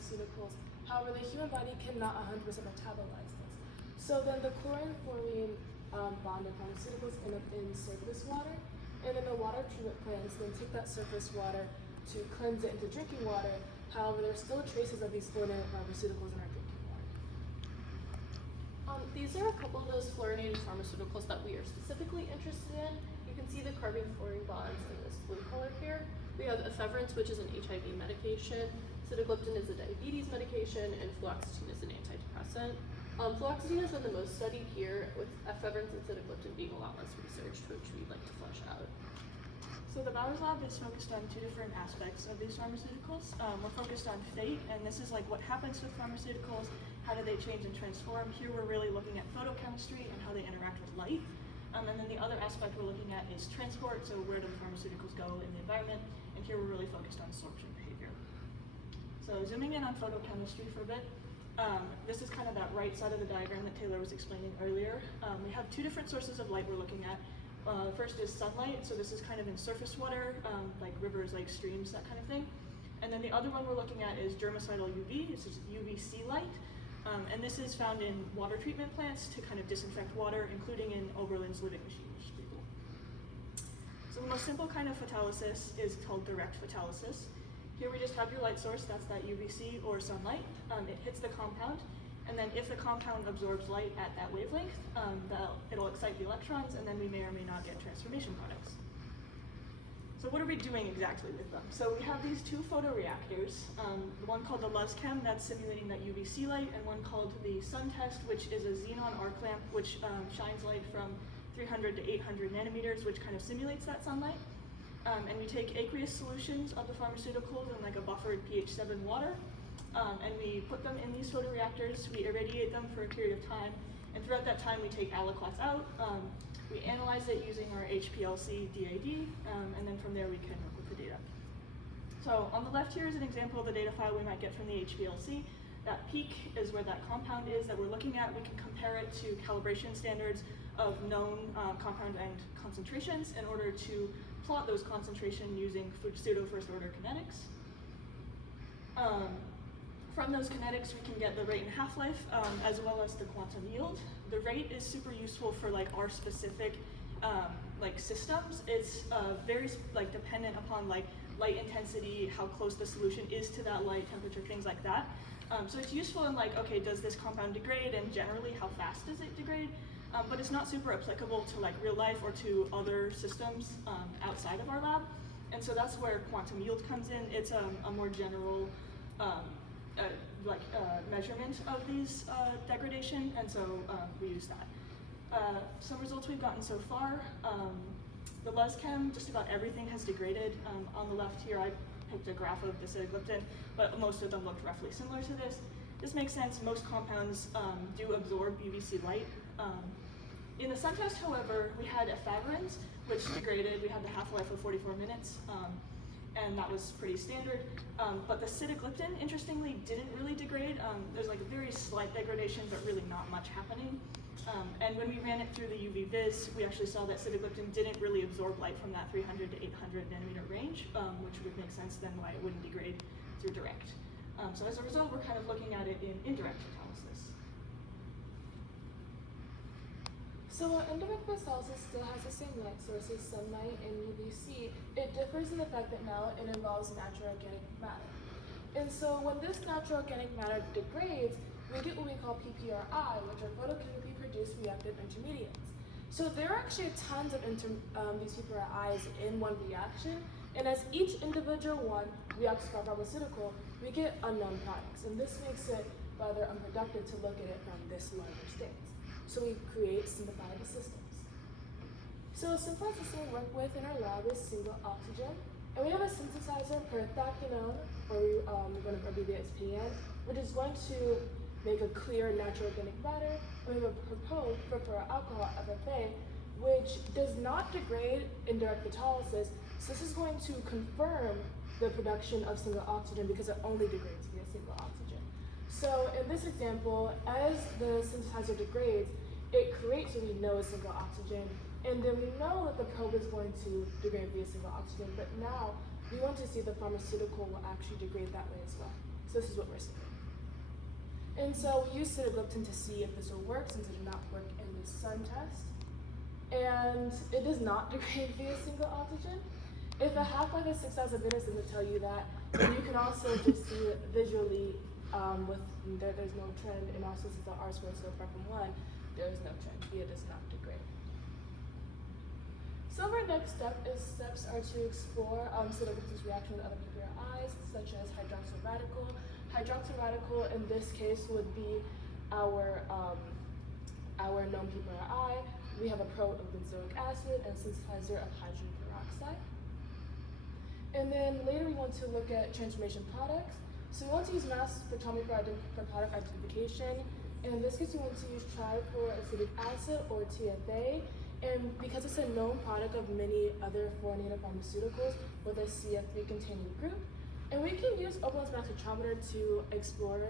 pharmaceuticals. However, the human body cannot 100% metabolize this. So then the chlorine-fluorine bonded pharmaceuticals end up in surface water, and then the water treatment plants then take that surface water to cleanse it into drinking water. However, there's still traces of these fluorinated pharmaceuticals in our drinking water. These are a couple of those fluorinated pharmaceuticals that we are specifically interested in. You can see the carbene-fluorine bonds in this blue color here. We have ephedrins, which is an HIV medication, sitagliptin is a diabetes medication, and fluoxetine is an antidepressant. Fluoxetine has been the most studied here, with ephedrins and sitagliptin being a lot less researched, which we'd like to flesh out. So the Bowers Lab is focused on two different aspects of these pharmaceuticals. We're focused on fate, and this is like what happens with pharmaceuticals, how do they change and transform. Here we're really looking at photochemistry and how they interact with light. And then the other aspect we're looking at is transport, so where do the pharmaceuticals go in the environment, and here we're really focused on absorption behavior. So zooming in on photochemistry for a bit, this is kind of that right side of the diagram that Taylor was explaining earlier. We have two different sources of light we're looking at. First is sunlight, so this is kind of in surface water, like rivers, lakes, streams, that kind of thing. And then the other one we're looking at is germicidal UV, this is UVC light. And this is found in water treatment plants to kind of disinfect water, including in Oberlin's living machine, which is pretty cool. So the most simple kind of photolysis is called direct photolysis. Here we just have your light source, that's that UVC or sunlight. It hits the compound, and then if the compound absorbs light at that wavelength, it'll excite the electrons, and then we may or may not get transformation products. So what are we doing exactly with them? So we have these two photoreactors, one called the LUSCHEM, that's simulating that UVC light, and one called the sun test, which is a xenon arc lamp, which shines light from 300 to 800 nanometers, which kind of simulates that sunlight. And we take aqueous solutions of the pharmaceuticals in like a buffered pH 7 water, and we put them in these photoreactors, we irradiate them for a period of time, and throughout that time we take aliquots out, we analyze it using our HPLC DAD, and then from there we can work with the data. So on the left here is an example of the data file we might get from the HPLC. That peak is where that compound is that we're looking at. We can compare it to calibration standards of known compound end concentrations in order to plot those concentrations using pseudo first order kinetics. From those kinetics, we can get the rate and half-life, as well as the quantum yield. The rate is super useful for like our specific like systems. It's very like dependent upon like light intensity, how close the solution is to that light, temperature, things like that. So it's useful in like, okay, does this compound degrade, and generally how fast does it degrade? But it's not super applicable to like real life or to other systems outside of our lab. And so that's where quantum yield comes in. It's a more general measurement of these degradation, and so we use that. Some results we've gotten so far, the LUSCHEM, just about everything has degraded. On the left here, I picked a graph of the sitagliptin, but most of them looked roughly similar to this. This makes sense. Most compounds do absorb UVC light. In the sun test, however, we had ephedrins, which degraded. We had the half-life of 44 minutes, and that was pretty standard. But the sitagliptin, interestingly, didn't really degrade. There's like a very slight degradation, but really not much happening. And when we ran it through the UV vis, we actually saw that sitagliptin didn't really absorb light from that 300 to 800 nanometer range, which would make sense then why it wouldn't degrade through direct. So as a result, we're kind of looking at it in indirect photolysis. So indirect photolysis still has the same light sources, sunlight and UVC. It differs in the fact that now it involves natural organic matter. And so when this natural organic matter degrades, we get what we call PPRI, which are photochemically produced reactive intermediates. So there are actually tons of these PPRIs in one reaction, and as each individual one reacts to our pharmaceutical, we get unknown products, and this makes it rather unproductive to look at it from this larger state. So we create simplified systems. So simplified system we work with in our lab is single oxygen, and we have a synthesizer per thacthanone, or we're going to abbreviate as PN, which is going to make a clear natural organic matter, and we have a proposed alcohol FFA, which does not degrade in direct photolysis. So this is going to confirm the production of single oxygen because it only degrades via single oxygen. So in this example, as the synthesizer degrades, it creates what we know as single oxygen, and then we know that the probe is going to degrade via single oxygen, but now we want to see if the pharmaceutical will actually degrade that way as well. So this is what we're studying. And so we use sitagliptin to see if this will work, since it did not work in the sun test. And it does not degrade via single oxygen. If a half-life is 6,000 minutes doesn't tell you that, then you can also just see it visually there's no trend, and also since the R squared is so far from 1, there is no trend. It does not degrade. So our next steps are to explore sitagliptin's reaction with other PPRIs, such as hydroxyl radical. Hydroxyl radical in this case would be our known PPRI. We have a pro of benzoic acid and synthesizer of hydrogen peroxide. And then later we want to look at transformation products. So we want to use mass spectrometry for product identification. And in this case, we want to use trifluoroacetic acid or TFA. And because it's a known product of many other fluorinated pharmaceuticals with a CF3 containing group, and we can use open mass spectrometer to explore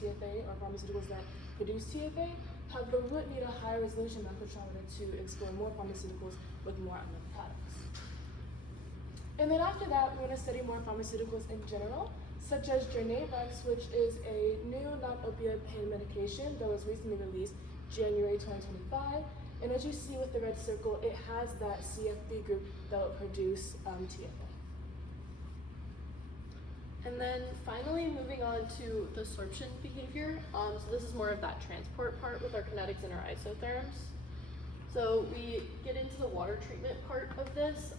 TFA or pharmaceuticals that produce TFA. However, we would need a higher resolution mass spectrometer to explore more pharmaceuticals with more unknown products. And then after that, we want to study more pharmaceuticals in general, such as Jornavex, which is a new non-opioid pain medication that was recently released January 2025. And as you see with the red circle, it has that CF3 group that will produce TFA. And then finally, moving on to the sorption behavior. So this is more of that transport part with our kinetics and our isotherms. So we get into the water treatment part of this.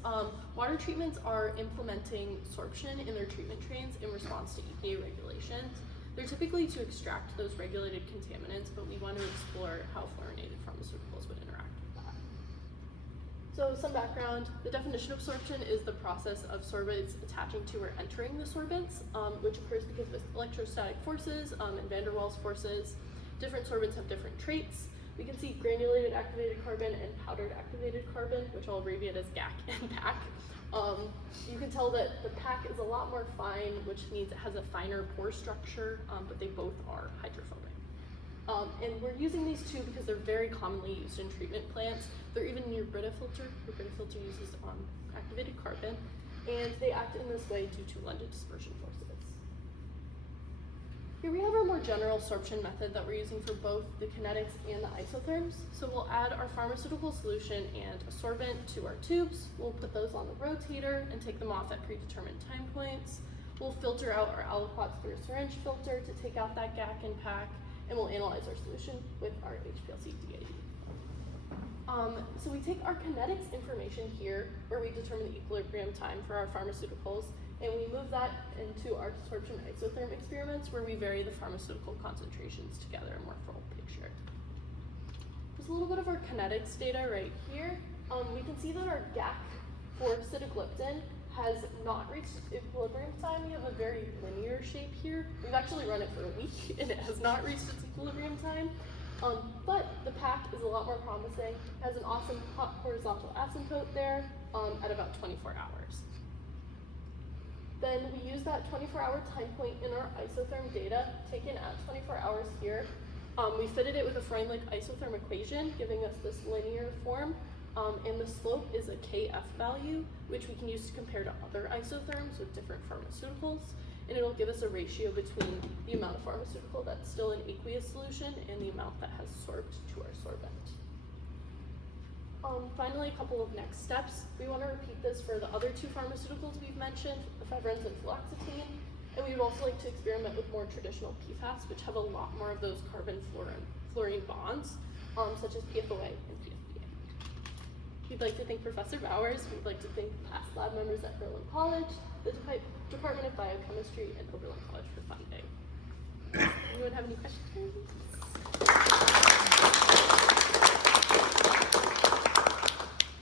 Water treatments are implementing sorption in their treatment trains in response to EPA regulations. They're typically to extract those regulated contaminants, but we want to explore how fluorinated pharmaceuticals would interact with that. So some background, the definition of sorption is the process of sorbents attaching to or entering the sorbents, which occurs because of electrostatic forces and van der Waals forces. Different sorbents have different traits. We can see granulated activated carbon and powdered activated carbon, which I'll abbreviate as GAC and PAC. You can tell that the PAC is a lot more fine, which means it has a finer pore structure, but they both are hydrophobic. And we're using these two because they're very commonly used in treatment plants. They're even in your Brita filter. Your Brita filter uses activated carbon, and they act in this way due to London dispersion forces. Here we have our more general sorption method that we're using for both the kinetics and the isotherms. So we'll add our pharmaceutical solution and a sorbent to our tubes. We'll put those on the rotator and take them off at predetermined time points. We'll filter out our aliquots through a syringe filter to take out that GAC and PAC, and we'll analyze our solution with our HPLC DAD. So we take our kinetics information here, where we determine the equilibrium time for our pharmaceuticals, and we move that into our sorption isotherm experiments, where we vary the pharmaceutical concentrations to gather a more full picture. There's a little bit of our kinetics data right here. We can see that our GAC for sitagliptin has not reached its equilibrium time. We have a very linear shape here. We've actually run it for a week, and it has not reached its equilibrium time. But the PAC is a lot more promising. It has an awesome hot horizontal asymptote there at about 24 hours. Then we use that 24-hour time point in our isotherm data taken at 24 hours here. We fitted it with a Freundlich isotherm equation, giving us this linear form, and the slope is a KF value, which we can use to compare to other isotherms with different pharmaceuticals, and it'll give us a ratio between the amount of pharmaceutical that's still in aqueous solution and the amount that has sorbed to our sorbent. Finally, a couple of next steps. We want to repeat this for the other two pharmaceuticals we've mentioned, ephedrins and fluoxetine, and we would also like to experiment with more traditional PFAS, which have a lot more of those carbon-fluorine bonds, such as PFOA and PFBA. We'd like to thank Professor Bowers. We'd like to thank past lab members at Berlin College, the Department of Biochemistry, and Oberlin College for funding. Anyone have any questions?